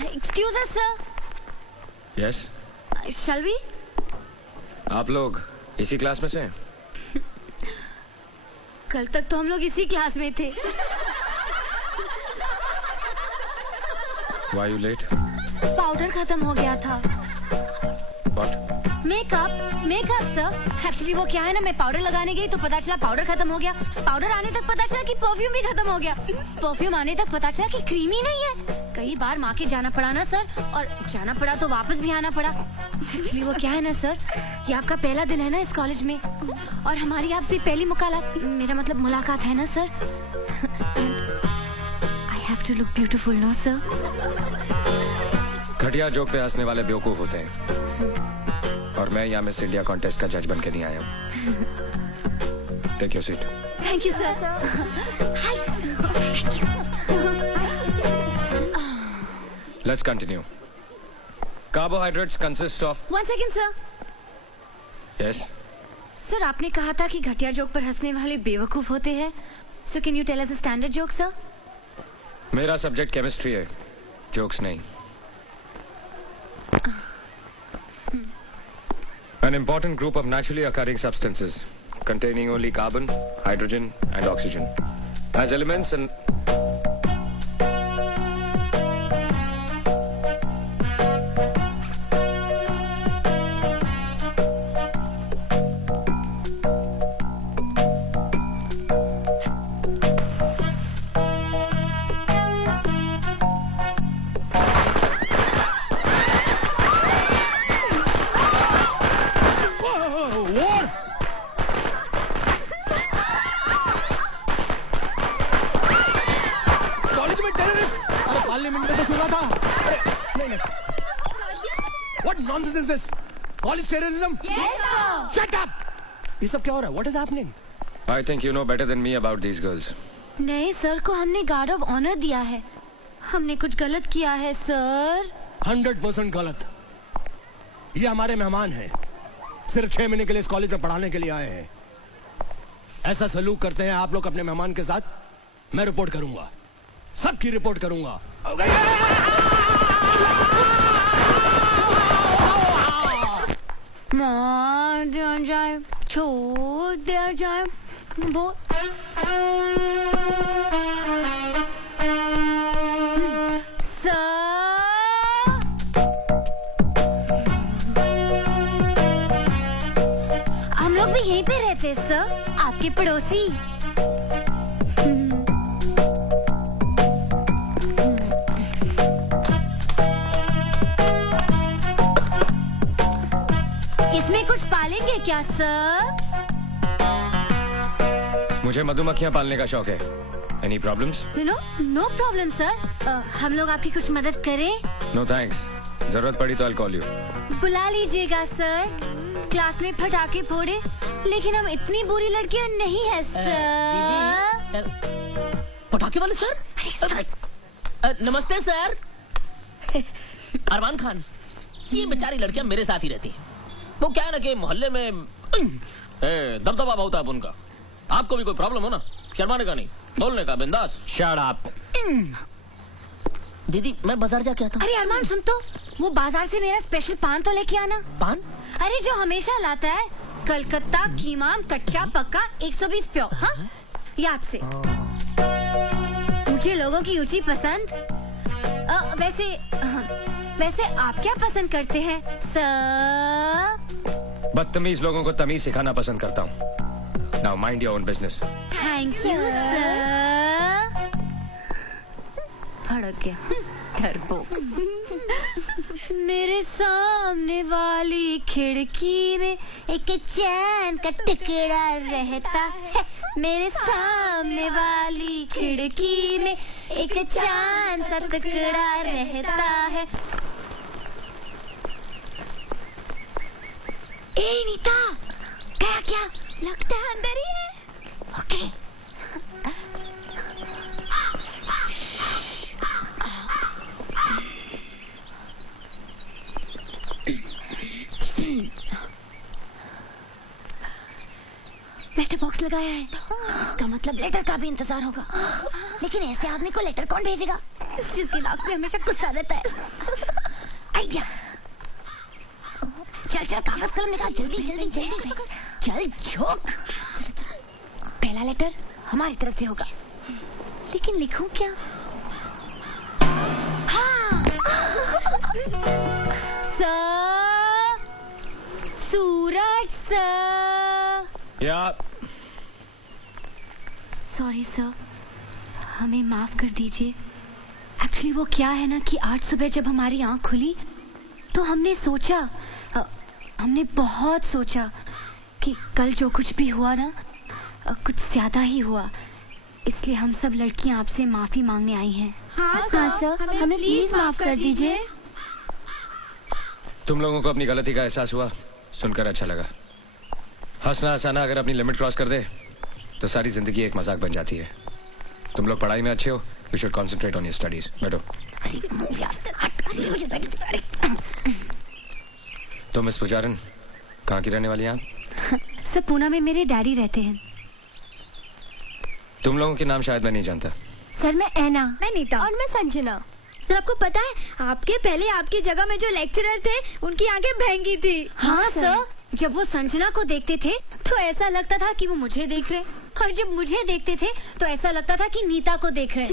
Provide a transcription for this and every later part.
Excuse us, sir. Yes. Shall we? आप लोग इसी क्लास में से हैं? कल तक तो हम लोग इसी क्लास में थे। Why you late? पाउडर खत्म हो गया था। What? Makeup sir. एक्चुअली वो क्या है ना, मैं पाउडर लगाने गई तो पता चला पाउडर खत्म हो गया। पाउडर आने तक पता चला कि परफ्यूम भी खत्म हो गया। परफ्यूम आने तक पता चला कि क्रीम ही नहीं है। कई बार माँ के जाना पड़ा ना सर, और जाना पड़ा तो वापस भी आना पड़ा। एक्चुअली वो क्या है ना सर, ये आपका पहला दिन है ना इस कॉलेज में, और हमारी आपसे पहली मुलाकात है ना sir. I have to look beautiful no sir. घटिया जोक पे हंसने वाले बेवकूफ होते हैं, और मैं यहाँ मिस इंडिया कॉन्टेस्ट का जज बन के नहीं आया हूँ। Take your seat. Thank you sir. Let's continue. Carbohydrates consist of. 1 second sir. Yes sir, आपने कहा था कि घटिया जोक पर हंसने वाले बेवकूफ होते हैं। So can you tell us a standard joke sir? मेरा सब्जेक्ट केमिस्ट्री है, जोक्स नहीं। An important group of naturally occurring substances containing only carbon, hydrogen and oxygen as elements and College terrorism? Yes, sir. Shut up! ये सब क्या हो रहा है? What is happening? I think you know better than me about these girls. नहीं, sir को हमने guard of honour दिया है। हमने कुछ गलत किया है सर। 100% गलत। ये हमारे मेहमान हैं। सिर्फ 6 महीने के लिए इस कॉलेज में पढ़ाने के लिए आए हैं। ऐसा सलूक करते हैं आप लोग अपने मेहमान के साथ? मैं रिपोर्ट करूंगा, सबकी रिपोर्ट करूंगा। मार दिया जाए, छोड़ दिया जाए, वो हम लोग भी यहीं पे रहते सर, आपके पड़ोसी। इसमें कुछ पालेंगे क्या सर? मुझे मधुमक्खियां पालने का शौक है। Any problems? No problem sir. हम लोग आपकी कुछ मदद करें? No thanks. जरूरत पड़ी तो I'll call you. बुला लीजिएगा सर। क्लास में पटाखे फोड़े, लेकिन हम इतनी बुरी लड़कियां नहीं है सर। पटाखे वाले सर? नमस्ते सर। अरमान खान, ये बेचारी लड़कियां मेरे साथ ही रहती हैं। वो क्या है ना कि मोहल्ले में दबदबा बहुत है उनका। आपको भी कोई प्रॉब्लम हो ना, शर्माने का नहीं, बोलने का, बिंदास। Shut up. दीदी मैं बाजार जाके आता हूँ। अरे अरमान सुन तो, वो बाजार से मेरा स्पेशल पान तो लेके आना। पान? अरे जो हमेशा लाता है, कलकत्ता कीमाम कच्चा पक्का 120 प्योर। हाँ, याद से। मुझे लोगों की ऊंची पसंद। वैसे आप क्या पसंद करते हैं सर? बदतमीज लोगों को तमीज सिखाना पसंद करता हूँ। Now mind your own business. Thank you sir. भड़क गया डरपोक। मेरे सामने वाली खिड़की में एक चैन का टुकड़ा रहता है। मेरे सामने वाली खिड़की में एक चांद सा टुकड़ा रहता है। ए नीता, क्या क्या लगता है अंदर ही है। ओके। लेटर बॉक्स लगाया है, इसका मतलब लेटर का भी इंतजार होगा। लेकिन ऐसे आदमी को लेटर कौन भेजेगा? जिसकी नाक में हमेशा गुस्सा रहता है। आइडिया। चल चल कागज कलम निकाल, जल्दी जल्दी जल्दी। चल झोंक। पहला लेटर हमारी तरफ से होगा, लेकिन लिखूं क्या? हाँ। सूरज सर। या सॉरी सर, हमें माफ कर दीजिए। एक्चुअली वो क्या है ना कि आज सुबह जब हमारी आंख खुली तो हमने सोचा, हमने बहुत सोचा कि कल जो कुछ भी हुआ ना कुछ ज्यादा ही हुआ, इसलिए हम सब लड़कियां आपसे माफी मांगने आई हैं। हाँ सर, हमें प्लीज माफ कर दीजिए। तुम लोगों को अपनी गलती का एहसास हुआ, सुनकर अच्छा लगा। हंसना हंसाना अगर अपनी लिमिट क्रॉस कर दे तो सारी जिंदगी एक मजाक बन जाती है। तुम लोग पढ़ाई में अच्छे हो, you should concentrate on your studies. बैठो। तो मिस पुजारन, कहाँ की रहने वाली हैं आप? सर पूना में मेरे डैडी रहते हैं। तुम लोगों के नाम शायद मैं नहीं जानता। सर मैं ऐना। मैं नीता। और मैं संजना। सर आपको पता है, आपके पहले आपकी जगह में जो लेक्चरर थे उनकी आंखें भैंगी थी। हाँ सर, जब वो संजना को देखते थे तो ऐसा लगता था कि वो मुझे देख रहे, और जब मुझे देखते थे तो ऐसा लगता था कि नीता को देख रहे।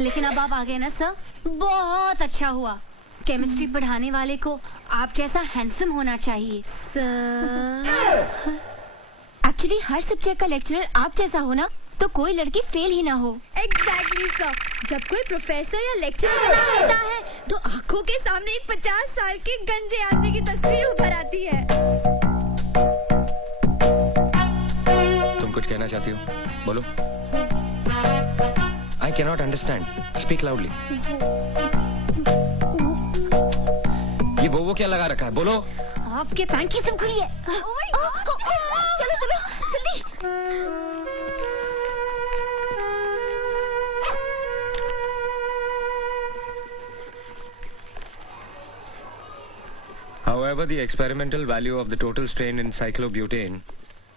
लेकिन अब आप आ गए ना सर, बहुत अच्छा हुआ। केमिस्ट्री पढ़ाने वाले को आप जैसा हैंडसम होना चाहिए सर। एक्चुअली हर सब्जेक्ट का लेक्चरर आप जैसा हो ना तो कोई लड़की फेल ही ना हो। एग्जैक्टली सर, जब कोई प्रोफेसर या लेक्चरर बना होता है तो आंखों के सामने एक 50 साल के गंजे आदमी की तस्वीर उभर आती है। तुम कुछ कहना चाहती हो? बोलो। I can not understand, speak loudly. ये वो क्या लगा रखा है? बोलो। आपके पैंट की सिम खुली है। चलो चलो जल्दी। However, the experimental value of the total strain in cyclobutane,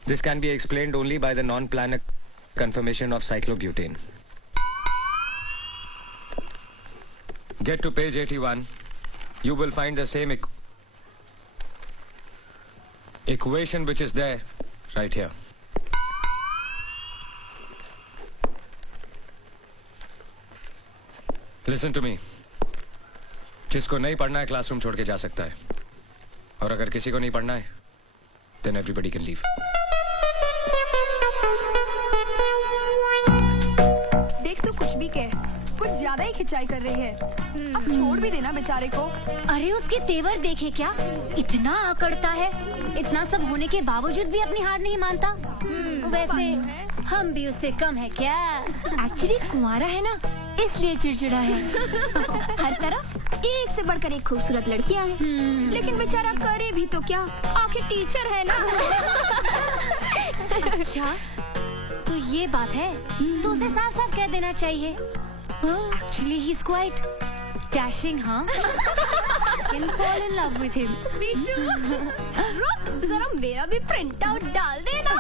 this can be explained only by the non-planar conformation of cyclobutane. Get to page 81. You will find the same equation which is there right here. Listen to me. जिसको नहीं पढ़ना है classroom छोड़ के जा सकता है, और अगर किसी को नहीं पढ़ना है then everybody can leave. देख तू कुछ भी कह, कुछ ज्यादा ही खिंचाई कर रही है। अब छोड़ भी देना बेचारे को। अरे उसके तेवर देखे क्या, इतना आकड़ता है। इतना सब होने के बावजूद भी अपनी हार नहीं मानता। वैसे हम भी उससे कम है क्या? एक्चुअली कुंवारा है ना, इसलिए चिड़चिड़ा है। हर तरफ एक से बढ़कर एक खूबसूरत लड़कियां हैं, लेकिन बेचारा करे भी तो क्या, आखिर टीचर है ना। अच्छा तो ये बात है, तो उसे साफ साफ कह देना चाहिए। Actually he's quite dashing, हाँ? Can fall in love with him. रुक, जरा मेरा भी प्रिंट आउट डाल देना।